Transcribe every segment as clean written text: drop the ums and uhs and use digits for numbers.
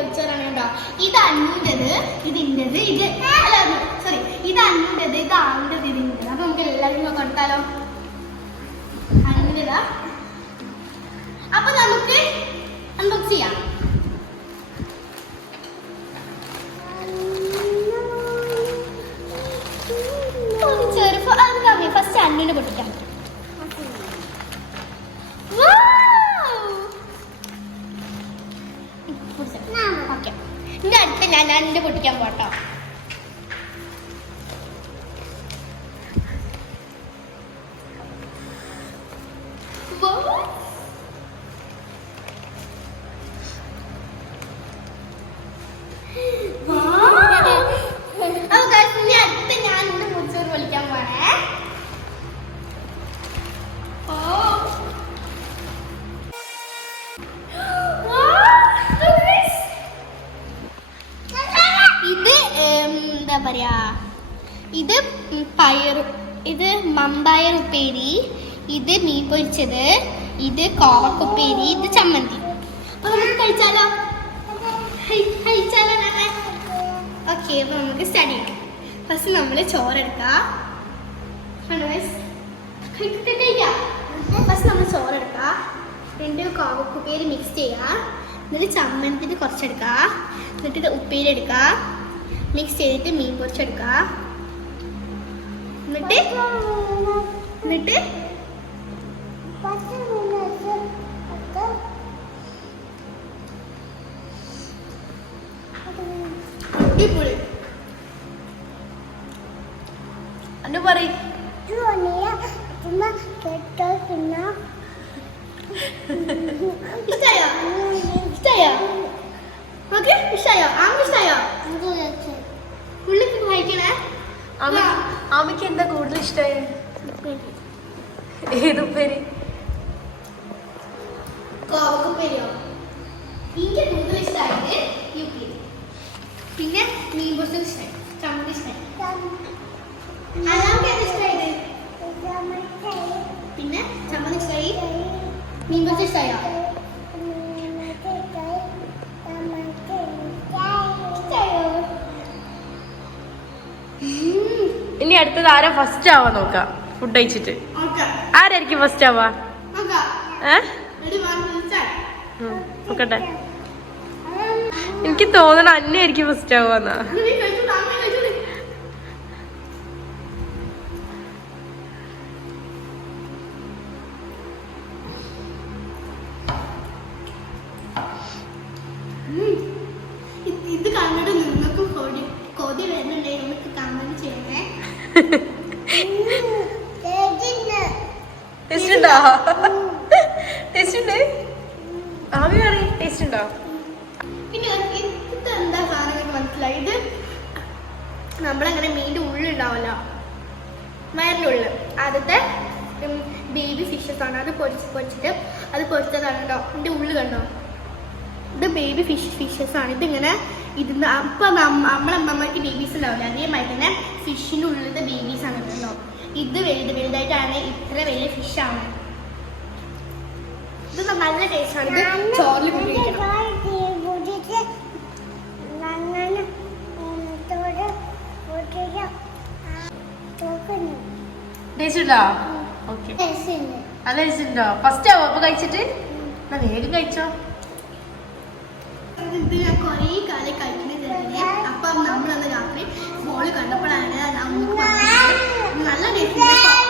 പൊരിച്ചതാണ് കേട്ടോ. ഇത് അന്നൂൻ്റെത്, ഇതിൻ്റെത്, ഇത് അല്ല സോറി, ഇത് അന്നൂൻ്റെത്, ഇത് ആവിൻ്റെത്, ഇതിൻ്റെത്. അപ്പൊ നമുക്ക് എല്ലാവരും കൊടുത്താലോ? അന്നൂൻ്റെതാ. അപ്പൊ നമുക്ക് അൺബോക്സ് ചെയ്യാം. ചെറുപ്പം അത് ഫസ്റ്റ് അന്നൂനെ പൊട്ടിക്കാം. ഓക്കെ, എന്റെ അടുത്ത് ഞാൻ അന്നെ പൊട്ടിക്കാൻ പോട്ടോ. ഇത് പയർ, ഇത് മമ്പയർ ഉപ്പേരി, ഇത് മീൻ പൊരിച്ചത്, ഇത് കോവക്കുപ്പേരി, ഇത് ചമ്മന്തി. അപ്പൊ നമുക്ക് കഴിച്ചാലോ? ഓക്കെ, അപ്പൊ നമുക്ക് സ്റ്റാർട്ട് ചെയ്യാം. ഫസ്റ്റ് നമ്മള് ചോറെടുക്കാം. ഫസ്റ്റ് നമ്മൾ ചോറെടുക്കാം, രണ്ട് കോവക്കുപ്പേരി മിക്സ് ചെയ്യാം, എന്നിട്ട് ചമ്മന്തി കുറച്ചെടുക്കാം, എന്നിട്ട് ഇത് ഉപ്പേരി എടുക്കാം, മിക്സ് ചെയ്തിട്ട് മീൻ പൊരിച്ചെടുക്കാം, എന്നിട്ട് അടിപൊളി. അന്നു പറയും ഇഷ്ടായോ? ഇഷ്ടായോ? ഓക്കെ, ഇഷ്ടായോ? ആമ ഇഷ്ടായോ? ഉള്ളിൽ കഴിക്കണേ. ആമയ്ക്ക് എന്താ കൂടുതൽ ഇഷ്ടമായി? ഏതുപ്പേരി? കോവക്കുപ്പേരിയോ? എനിക്ക് കൂടുതൽ ഇഷ്ടമായത് ഈ ഉപ്പേരി. പിന്നെ മീൻ പൊരിച്ചത് ഇഷ്ടമായി, ചമ്മന്തി ഇഷ്ടമായി. അതാർക്ക് ഏത് ഇഷ്ടമായത്? പിന്നെ ചമ്മന്തി ഇഷ്ടമായി, മീൻ പൊരിച്ചത് ഇഷ്ടമായോ? ഇനി അടുത്തത് ആരാ ഫസ്റ്റ് ആവാ നോക്കാം. ഫുഡ് കഴിച്ചിട്ട് ആരായിരിക്കും ഫസ്റ്റ് ആവാ? നോക്കട്ടെ. എനിക്ക് തോന്നണ അന്നയായിരിക്കും ഫസ്റ്റ് ആവാന്നാ. ഇത് കണ്ടിട്ട് നിങ്ങൾക്കും കൊതി വരുന്നുണ്ടേ, നമുക്ക് കമന്റ് ചെയ്യണേ. ടേസ്റ്റ് ഉണ്ടോ? ടേസ്റ്റ് ഉണ്ട്. ആവി കറി ടേസ്റ്റ് ഉണ്ടോ? പിന്നെ ഇത് എന്താ സാധനം മനസ്സിലായി? ഇത് നമ്മളങ്ങനെ മീൻ്റെ ഉള്ളുണ്ടാവല്ലോ, വയറിൻ്റെ ഉള്ളിൽ, ആദ്യത്തെ ബേബി ഫിഷസ് ആണ്. അത് പൊരിച്ചിട്ട് അത് പൊരിച്ചതാണ് കേട്ടോ. ഇതിൻ്റെ ഉള്ളിൽ കണ്ടോ, ഇത് ബേബി ഫിഷസ് ആണ്. ഇതിങ്ങനെ ഇതിന്ന് അപ്പം നമ്മളമ്മമാർക്ക് ബേബീസ് ഉണ്ടാവില്ല, അതേമാതിരി തന്നെ ഫിഷിൻ്റെ ഉള്ളിലത്തെ ബേബീസ് ആണ് കേട്ടോ. ഇത് വലുതായിട്ടാണ്, ഇത്ര വലിയ ഫിഷാണ്. ഇത് നല്ല ടേസ്റ്റാണ്. ഇത് ചോറിൽ ഉപയോഗിക്കണം. ടേസ്റ്റ് ഉണ്ടോ? ഓക്കെ, നല്ല ടേസ്റ്റ് ഉണ്ടോ? ഫസ്റ്റ് ആവോ അപ്പൊ കഴിച്ചിട്ട്? വേഗം കഴിച്ചോ. ഇത് ഞാൻ കുറേ കാലം കഴിക്കുന്നതല്ലേ. അപ്പം നമ്മളന്ന് രാത്രി മോള് കണ്ടപ്പോഴാണ് നമുക്ക് നല്ല ടേസ്റ്റ്.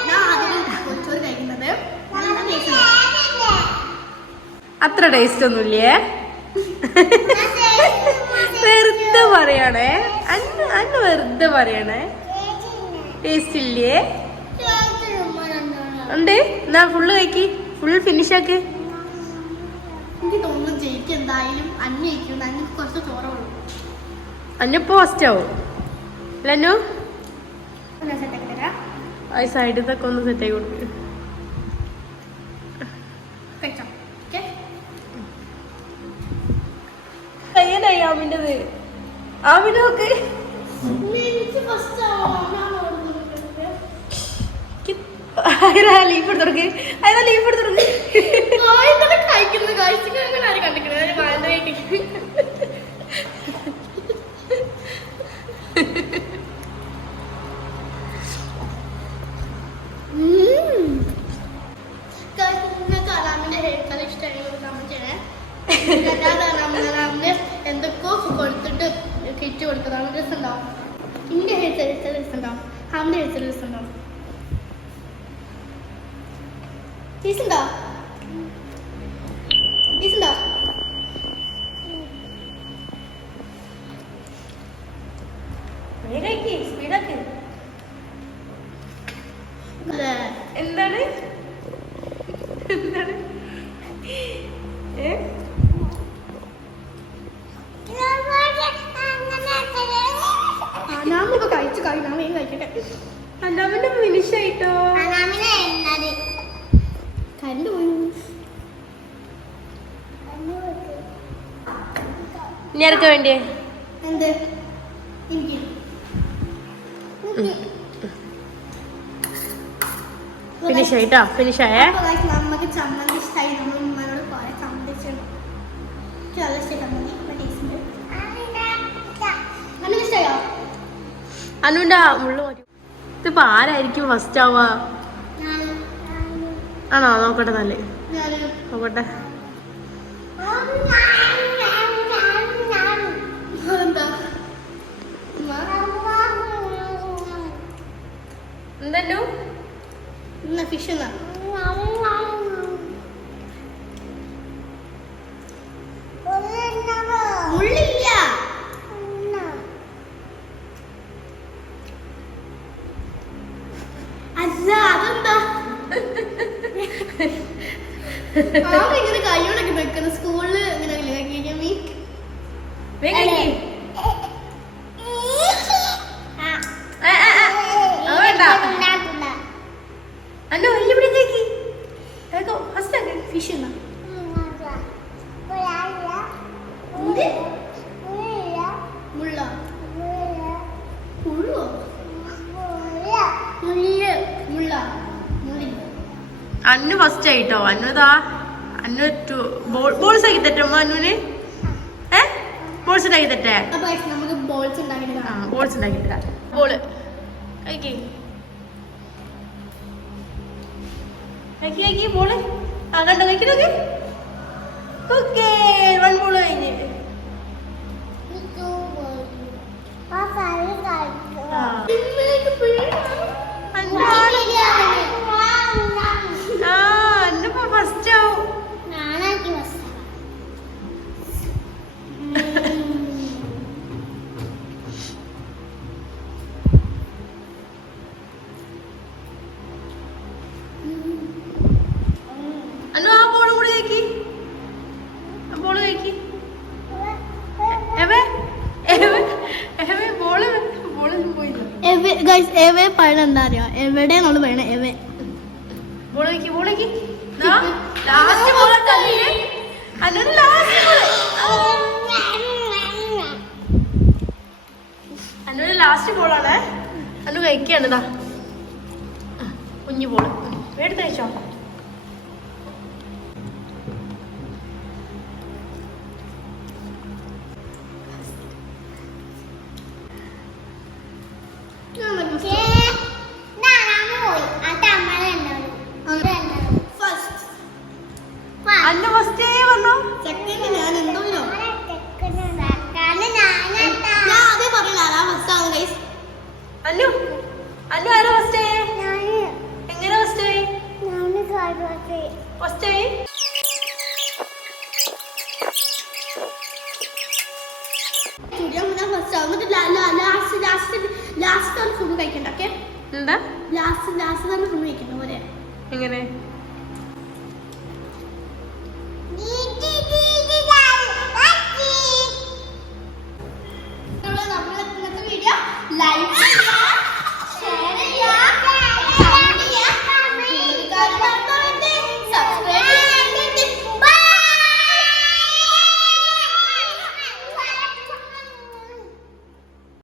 ഞാൻ ആദ്യം ചോറ് കഴിക്കുന്നത് നല്ല ടേസ്റ്റ്. അത്ര ടേസ്റ്റ് ഒന്നുമില്ലേ? വെറുതെ പറയണേ, അന്ന് വെറുതെ പറയണേ. ടേസ്റ്റ് ഇല്ലേ? ഉണ്ട്. എന്നാ ഫുള്ള് കഴിക്ക്, ഫുൾ ഫിനിഷ് ആക്ക്. എനിക്ക് തോന്നുന്നു ജയിക്ക് എന്തായാലും അന്വേഷിക്കും. അന്ന് കുറച്ച് ചോറുള്ളൂ. അന്നിപ്പോ ഫസ്റ്റ് ആവും അല്ലു? ആ സൈഡിലൊക്കെ ഒന്ന് സെറ്റ് ആയി കൊടുക്കും. കയ്യനായി ആമിൻ്റെത്. ആമിൻ്റെ നോക്ക്. ലീഫ് എടുത്തോർക്ക്, അതാ ലീഫ് എടുത്തോർക്ക്. നിങ്ങൾക്ക് അലാമിന്റെ ഹെയർ കളർ ഇഷ്ടമാണെങ്കിൽ കമന്റ് ചെയ്യണേ. അലാമിന് എന്തൊക്കെയോ കൊടുത്തിട്ട് കിറ്റ് കൊടുത്തതാണ്. രസം ഉണ്ടാവും. ഇന്റെ ഹെയർ സ്റ്റൈൽ രസം ഉണ്ടാവും. അവന്റെ ഹെയർ സ്റ്റൈൽ രസം ഉണ്ടാവും. ടീസുണ്ടോ? ടീസുണ്ടോ? സ്പീഡാക്ക്. എന്താണ് എന്താണ് അനാമിപ്പോ കഴിച്ചു ഞാൻ വേഗം കഴിക്കട്ടെ. അനാമിന്റെ ഫിനിഷ് ആയിട്ടോ. കരണ്ട് പോയി. ഇനി ആർക്കാ വേണ്ടിയേ? എന്ത് എനിക്ക് ഫിനിഷ് ആയിട്ടോ. ഫിനിഷ് ആയേ. നമുക്ക് ചമ്മന്തി ഇഷ്ടമായി. നമ്മൾ ഉമ്മയോട് കുറെ ചമ്മന്തിച്ചു. നല്ല ഇഷ്ടമായി ചമ്മന്തി. അങ്ങനെ ഇഷ്ടമായോ? അനുവിന്റെ മുള്ളു മതി. ഇതിപ്പോ ആരായിരിക്കും ഫസ്റ്റ് ആവാ? ആണോ? നോക്കട്ടെ നല്ല നോക്കട്ടെ. എന്തല്ലോ ഫിഷ് മുള്ളില്ല. അല്ല അതെന്താ ഇങ്ങനെ കൈയോടൊക്കെ വെക്കുന്നത് സ്കൂളില് ഇങ്ങനെ ഫിഷ് മുള്ള മുള്ളോ മുള്ള മുള്ളില്ല. അന്നു ഫസ്റ്റ് ആയിട്ടോ. അന്നുതാ അന്നു ബോൾസ് ആക്കി തട്ടുമ്പോ അനുവിന് ബോൾസ് ഉണ്ടാക്കി തട്ടേ. നമുക്ക് ബോൾസ് ഉണ്ടാക്കിട്ട് ബോൾസ് ഉണ്ടാക്കി തരാം. ബോള് കഴിക്കി കഴിക്കി കഴിക്കി ബോള്. ആ കണ്ടോ കഴിക്കുന്നൊക്കെ. ഓക്കേ, 1 ബോള് കഴിഞ്ഞ്. അന്നിപ്പോ ഫസ്റ്റ് ആവും. അന്നു ആ ബോളും കൂടി കഴിക്കി. ബോള് കഴിക്കി. എവേ പഴം എന്താ അറിയോ? എവിടെ നമ്മള് പറയണ എവേ. ബോള് കഴിക്കി. ബോള് കഴിക്കി. Last ball Anu last ball. അനുവിന്റെ ലാസ്റ്റ് ബോളാണ്. അനു കഴിക്കാണ്. ഇതാ കുഞ്ഞു ബോള് എടുത്ത് കഴിച്ചോ. അന്നു ഫസ്റ്റേ പറഞ്ഞോ. സെക്കൻഡ് ഞാൻ എന്തോ അതേ പറഞ്ഞില്ല. ഫസ്റ്റ് ആണ് ഗൈസ്. അന്നു അന്നു ആരോ ഫസ്റ്റ് ആയേ? എങ്ങനെ ഫസ്റ്റ് ആയി? ഫസ്റ്റ് ആയി. ഫസ്റ്റ് ആവും. ലാസ്റ്റ് ഫുഡ് കഴിക്കണ്ട. ഓക്കെ, എന്താ ലാസ്റ്റ് തന്നെ ഫുഡ് കഴിക്കണ്ട. പോലെ എങ്ങനെ